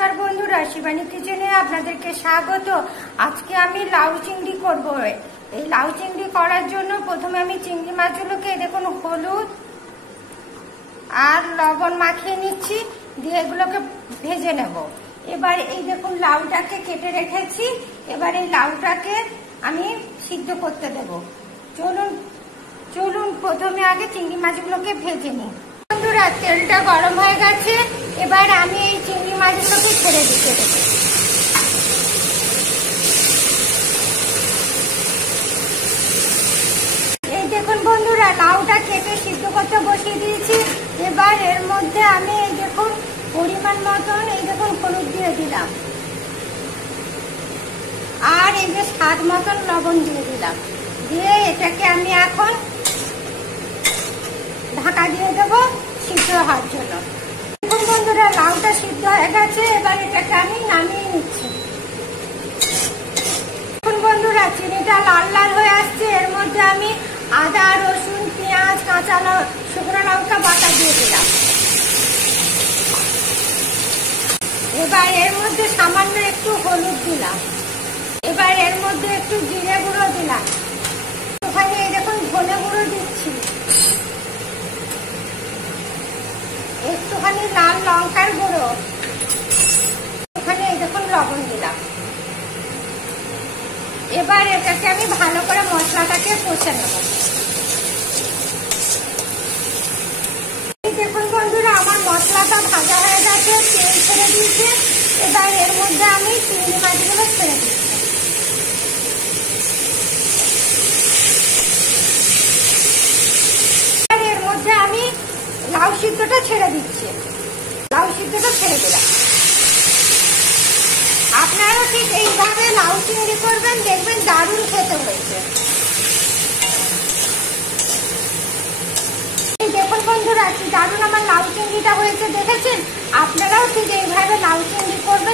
নমস্কার বন্ধুরা, শিবানী কিচেনে আপনাদেরকে স্বাগত। আজকে আমি লাউ চিংড়ি করব। এই লাউ চিংড়ি করার জন্য প্রথমে আমি চিংড়ি মাছগুলোকে দেখুন হলুদ আর লবণ মাখিয়ে নিচ্ছি, দিয়ে এগুলোকে ভেজে নেব। এবার এই দেখুন লাউটাকে কেটে রেখেছি, এবার এই লাউটাকে আমি সিদ্ধ করতে দেব। চলুন প্রথমে আগে চিংড়ি মাছগুলোকে ভেজে নিই। বন্ধুরা, তেলটা গরম হয়ে গেছে, এবার আমি এই চিংড়ি মাছগুলোকে ছেড়ে দিতে দেবো। এই দেখুন বন্ধুরা, লাউটা কেটে সিদ্ধ করতে বসিয়ে দিয়েছি। এবার এর মধ্যে আমি এই দেখুন পরিমাণ মতন এই দেখুন হলুদ দিয়ে দিলাম, আর এই যে স্বাদ মতন লবণ দিয়ে দিলাম। দিয়ে এটাকে আমি এখন ঢাকা দিয়ে দেবো সিদ্ধ হওয়ার জন্য। দেখুন বন্ধুরা, লাউটা সিদ্ধ হয়ে গেছে, এবার এটাকে আমি নামিয়ে নিচ্ছি। দেখুন বন্ধুরা, চিনিটা লাল লাল হয়ে আসছে, এর মধ্যে আমি আদা, রসুন, পেঁয়াজ, কাঁচা শুকনো লঙ্কা বাটা দিয়ে দিলাম। এবার এর মধ্যে সামান্য একটু হলুদ দিলাম। এবার এর মধ্যে একটু জিরে গুঁড়ো দিলাম। ওখানে এই দেখুন ধনে গুঁড়ো দিচ্ছি, একটুখানি লাল লঙ্কার গুঁড়ো, ওখানে এই দেখুন লবণ দিলাম। এবার এটাকে আমি ভালো করে মশলাটাকে কষে নেব। দেখুন বন্ধুরা, আমার মশলাটা ভাজা হয়ে গেছে, তেল ছেড়ে দিয়েছে। এবার এর মধ্যে আমি চিংড়ি মাছগুলো ছেড়ে দিচ্ছি। এর মধ্যে আমি লাউ সিদ্ধটা ছেড়ে দিচ্ছি। লাউ সিদ্ধটা ছেড়ে দিলাম। আপনারাও ঠিক এইভাবে লাউ চিংড়ি করবেন, দেখবেন দারুণ খেতে হয়েছে। দেখুন বন্ধুরা, কি দারুণ আমার লাউ চিংড়িটা হয়েছে, দেখেছেন? আপনারাও ঠিক এইভাবে লাউ চিংড়ি করবেন।